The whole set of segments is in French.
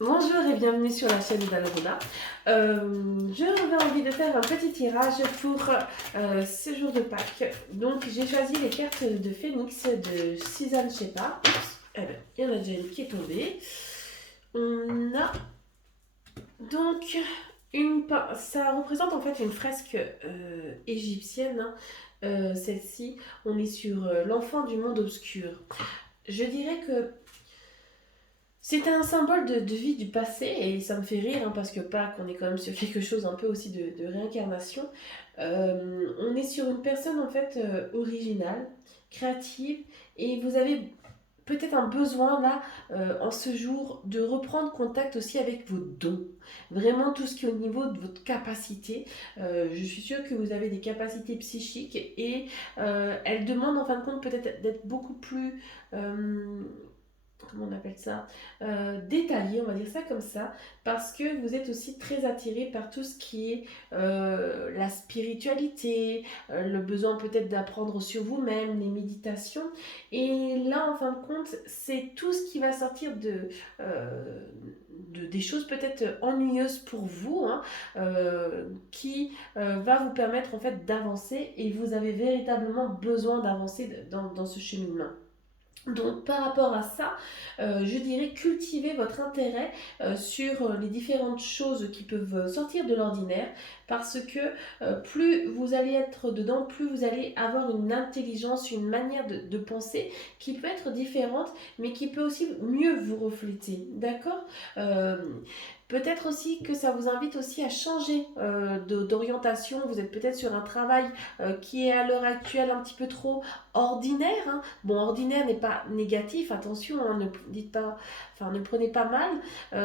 Bonjour et bienvenue sur la chaîne d'Alroda. J'avais envie de faire un petit tirage pour ce jour de Pâques. Donc j'ai choisi les cartes de Phoenix de Suzanne Shepard. Oups, eh ben, il y en a déjà une qui est tombée. On a donc ça représente en fait une fresque égyptienne, hein. Celle-ci, on est sur l'enfant du monde obscur. Je dirais que c'était un symbole de vie du passé et ça me fait rire, hein, parce que Pâques, on est quand même sur quelque chose un peu aussi de réincarnation. On est sur une personne en fait originale, créative, et vous avez peut-être un besoin là, en ce jour, de reprendre contact aussi avec vos dons. Vraiment tout ce qui est au niveau de votre capacité. Je suis sûre que vous avez des capacités psychiques et elles demandent en fin de compte peut-être d'être beaucoup plus... comment on appelle ça, détaillé, on va dire ça comme ça, parce que vous êtes aussi très attiré par tout ce qui est la spiritualité, le besoin peut-être d'apprendre sur vous-même, les méditations. Et là, en fin de compte, c'est tout ce qui va sortir des choses peut-être ennuyeuses pour vous, hein, qui va vous permettre en fait d'avancer, et vous avez véritablement besoin d'avancer dans ce cheminement. Donc par rapport à ça, je dirais cultiver votre intérêt sur les différentes choses qui peuvent sortir de l'ordinaire, parce que plus vous allez être dedans, plus vous allez avoir une intelligence, une manière de penser qui peut être différente, mais qui peut aussi mieux vous refléter, d'accord. Euh, Peut-être aussi que ça vous invite aussi à changer d'orientation. Vous êtes peut-être sur un travail qui est à l'heure actuelle un petit peu trop ordinaire, hein. Bon, ordinaire n'est pas négatif, attention, hein, ne dites pas, enfin, ne prenez pas mal.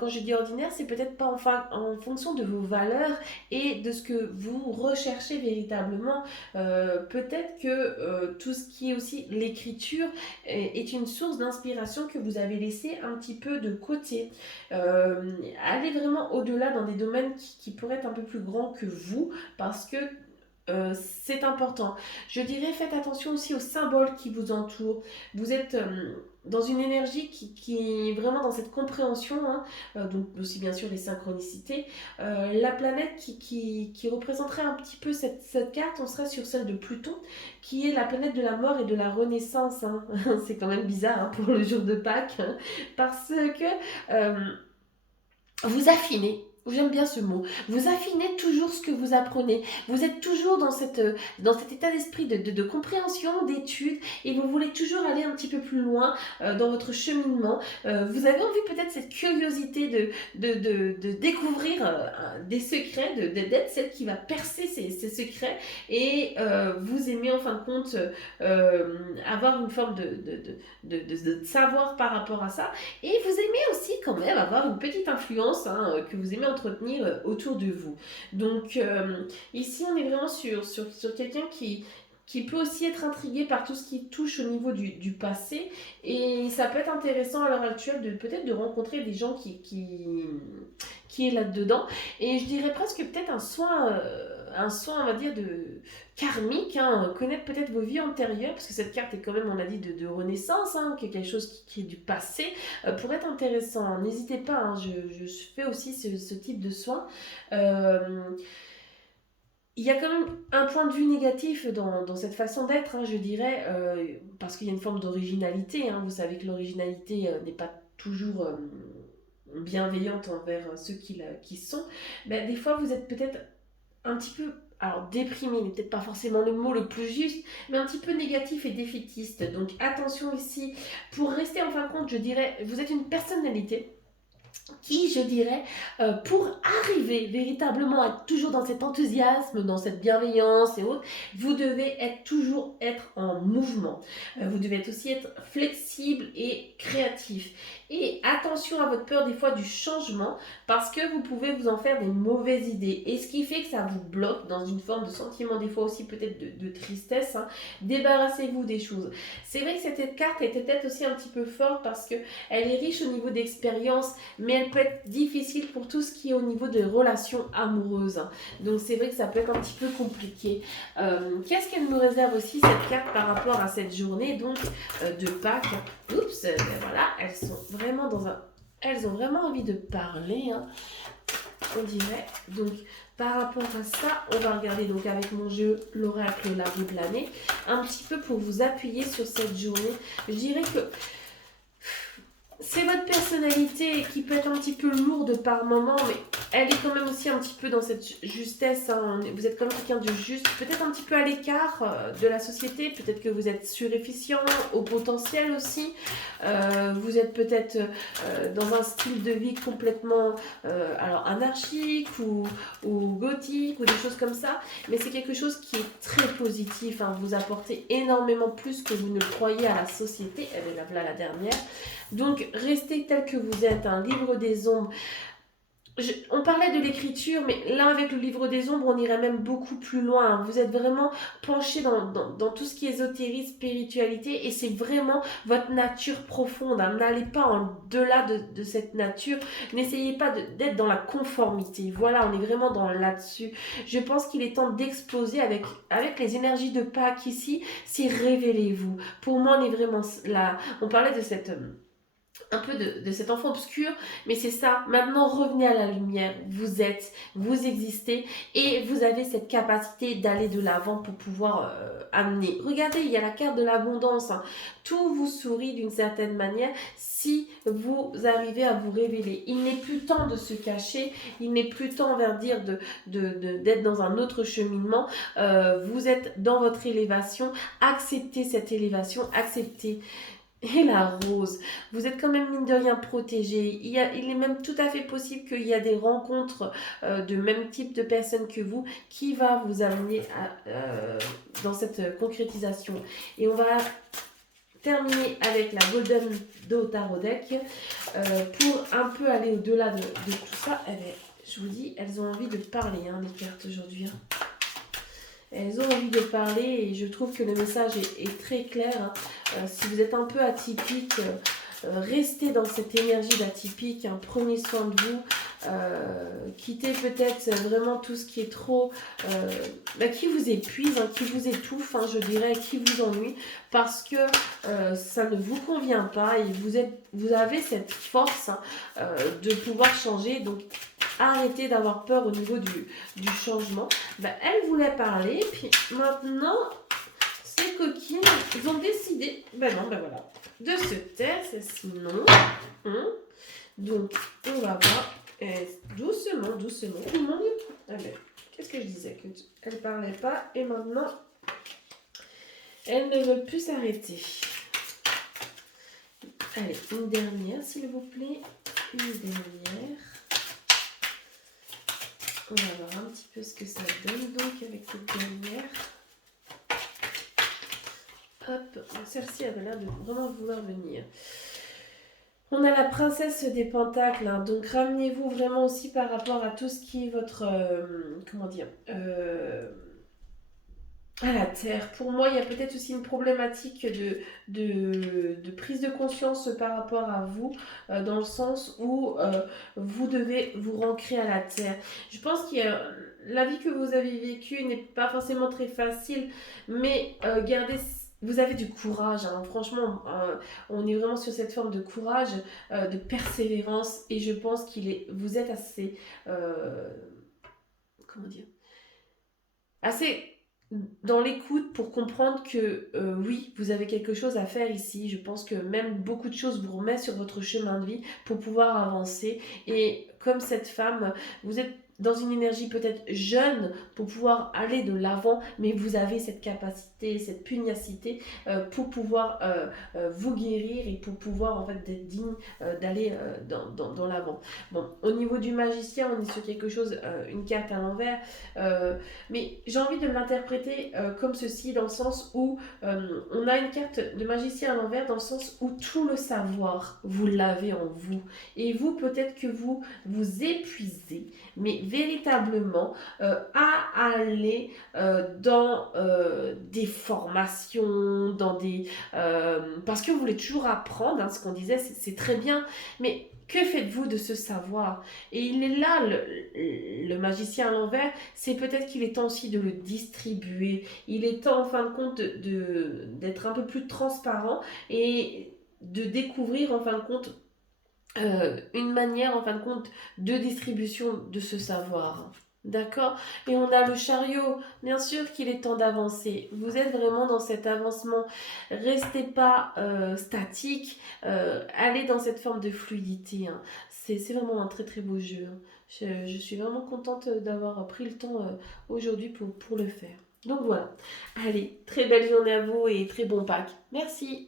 Quand je dis ordinaire, c'est peut-être pas en fonction de vos valeurs et de ce que vous recherchez véritablement. Peut-être que tout ce qui est aussi l'écriture est une source d'inspiration que vous avez laissé un petit peu de côté. Allez vraiment au-delà dans des domaines qui pourraient être un peu plus grands que vous, parce que c'est important. Je dirais, faites attention aussi aux symboles qui vous entourent. Vous êtes dans une énergie qui est vraiment dans cette compréhension, hein, donc aussi bien sûr les synchronicités. La planète qui représenterait un petit peu cette carte, on serait sur celle de Pluton, qui est la planète de la mort et de la renaissance, hein. C'est quand même bizarre, hein, pour le jour de Pâques, hein, parce que euh, vous affinez. J'aime bien ce mot. Vous affinez toujours ce que vous apprenez. Vous êtes toujours dans cet état d'esprit de compréhension, d'étude, et vous voulez toujours aller un petit peu plus loin dans votre cheminement. Vous avez envie peut-être cette curiosité de découvrir des secrets, d'être celle qui va percer ces secrets, et vous aimez en fin de compte avoir une forme de savoir par rapport à ça. Et vous aimez aussi quand même avoir une petite influence, hein, que vous aimez entretenir autour de vous. Donc ici, on est vraiment sur quelqu'un qui peut aussi être intrigué par tout ce qui touche au niveau du passé. Et ça peut être intéressant à l'heure actuelle de peut-être de rencontrer des gens qui est là-dedans. Et je dirais presque peut-être un soin, on va dire, de karmique, hein, connaître peut-être vos vies antérieures, parce que cette carte est quand même, on a dit, de renaissance, hein, quelque chose qui est du passé, pourrait être intéressant. N'hésitez pas, hein, je fais aussi ce type de soin. Euh, il y a quand même un point de vue négatif dans cette façon d'être, hein, je dirais, parce qu'il y a une forme d'originalité, hein. Vous savez que l'originalité n'est pas toujours bienveillante envers ceux qui sont. Ben, des fois, vous êtes peut-être un petit peu, alors déprimé n'est peut-être pas forcément le mot le plus juste, mais un petit peu négatif et défaitiste. Donc attention ici, pour rester en fin de compte, je dirais, vous êtes une personnalité qui, je dirais, pour arriver véritablement à être toujours dans cet enthousiasme, dans cette bienveillance et autres, vous devez toujours être en mouvement. Vous devez aussi être flexible et créatif. Et attention à votre peur des fois du changement, parce que vous pouvez vous en faire des mauvaises idées. Et ce qui fait que ça vous bloque dans une forme de sentiment, des fois aussi peut-être de tristesse, hein. Débarrassez-vous des choses. C'est vrai que cette carte était peut-être aussi un petit peu forte parce qu'elle est riche au niveau d'expérience, mais elle peut être difficile pour tout ce qui est au niveau de relations amoureuses. Donc c'est vrai que ça peut être un petit peu compliqué. Qu'est-ce qu'elle nous réserve aussi cette carte par rapport à cette journée donc de Pâques? Oups, ben voilà, elles sont vraiment dans un elles ont vraiment envie de parler, hein, on dirait. Donc, par rapport à ça, on va regarder donc avec mon jeu l'oracle la roue de l'année, un petit peu pour vous appuyer sur cette journée. Je dirais que c'est votre personnalité qui peut être un petit peu lourde par moment, mais elle est quand même aussi un petit peu dans cette justesse, hein. Vous êtes quand même quelqu'un de juste, peut-être un petit peu à l'écart de la société, peut-être que vous êtes surefficient, au potentiel aussi. Vous êtes peut-être dans un style de vie complètement alors anarchique ou gothique ou des choses comme ça, mais c'est quelque chose qui est très positif, hein. Vous apportez énormément plus que vous ne le croyez à la société. Elle est là la dernière. Donc, restez tel que vous êtes, un livre des ombres. On parlait de l'écriture, mais là, avec le livre des ombres, on irait même beaucoup plus loin. Vous êtes vraiment penché dans tout ce qui est ésotérisme, spiritualité, et c'est vraiment votre nature profonde, hein. N'allez pas en delà de cette nature. N'essayez pas d'être dans la conformité. Voilà, on est vraiment dans là-dessus. Je pense qu'il est temps d'exploser avec les énergies de Pâques ici. C'est révélez-vous. Pour moi, on est vraiment là. On parlait de cette un peu de cet enfant obscur, mais c'est ça. Maintenant, revenez à la lumière. Vous existez et vous avez cette capacité d'aller de l'avant pour pouvoir amener. Regardez, il y a la carte de l'abondance, hein. Tout vous sourit d'une certaine manière si vous arrivez à vous révéler. Il n'est plus temps de se cacher, il n'est plus temps, on va dire, d'être dans un autre cheminement. Vous êtes dans votre élévation. Acceptez cette élévation, acceptez. Et la rose, vous êtes quand même mine de rien protégé. Il est même tout à fait possible qu'il y a des rencontres de même type de personnes que vous qui va vous amener dans cette concrétisation. Et on va terminer avec la Golden Do Tarot Deck pour un peu aller au-delà de tout ça. Eh bien, je vous dis, elles ont envie de parler, hein, les cartes aujourd'hui, hein. Elles ont envie de parler et je trouve que le message est très clair, hein. Si vous êtes un peu atypique, restez dans cette énergie d'atypique, hein. Prenez soin de vous, quittez peut-être vraiment tout ce qui est trop, qui vous épuise, hein, qui vous étouffe, hein, je dirais, qui vous ennuie, parce que ça ne vous convient pas et vous avez cette force, hein, de pouvoir changer. Donc arrêtez d'avoir peur au niveau du changement. Elle voulait parler, puis maintenant, ces coquines, ils ont décidé, voilà, de se taire, c'est sinon. Hein. Donc, on va voir, doucement, doucement, tout le monde. Qu'est-ce que je disais, qu'elle parlait pas, et maintenant, elle ne veut plus s'arrêter. Allez, une dernière, s'il vous plaît, une dernière. On va voir un petit peu ce que ça donne donc avec cette dernière. Hop, celle-ci avait l'air de vraiment vouloir venir. On a la princesse des pentacles, hein, donc ramenez-vous vraiment aussi par rapport à tout ce qui est votre... comment dire à la terre. Pour moi, il y a peut-être aussi une problématique de prise de conscience par rapport à vous, dans le sens où vous devez vous ancrer à la terre. Je pense que la vie que vous avez vécue n'est pas forcément très facile, mais vous avez du courage, hein. Franchement, on est vraiment sur cette forme de courage, de persévérance, et je pense vous êtes assez... comment dire assez dans l'écoute pour comprendre que oui, vous avez quelque chose à faire ici. Je pense que même beaucoup de choses vous remettent sur votre chemin de vie pour pouvoir avancer. Et comme cette femme, vous êtes dans une énergie peut-être jeune pour pouvoir aller de l'avant, mais vous avez cette capacité, cette pugnacité pour pouvoir vous guérir et pour pouvoir en fait être digne d'aller dans l'avant. Bon, au niveau du magicien, on est sur quelque chose, une carte à l'envers, mais j'ai envie de l'interpréter comme ceci, dans le sens où on a une carte de magicien à l'envers, dans le sens où tout le savoir, vous l'avez en vous. Et vous, peut-être que vous épuisez, mais véritablement à aller dans des formations, parce que vous voulez toujours apprendre, hein, ce qu'on disait, c'est très bien, mais que faites-vous de ce savoir? Et il est là, le magicien à l'envers, c'est peut-être qu'il est temps aussi de le distribuer. Il est temps, en fin de compte, d'être un peu plus transparent et de découvrir, en fin de compte, une manière, en fin de compte, de distribution de ce savoir. D'accord. Et on a le chariot. Bien sûr qu'il est temps d'avancer. Vous êtes vraiment dans cet avancement. Restez pas statique. Allez dans cette forme de fluidité, hein. C'est vraiment un très très beau jeu, hein. Je suis vraiment contente d'avoir pris le temps aujourd'hui pour le faire. Donc voilà. Allez, très belle journée à vous et très bon Pâques. Merci.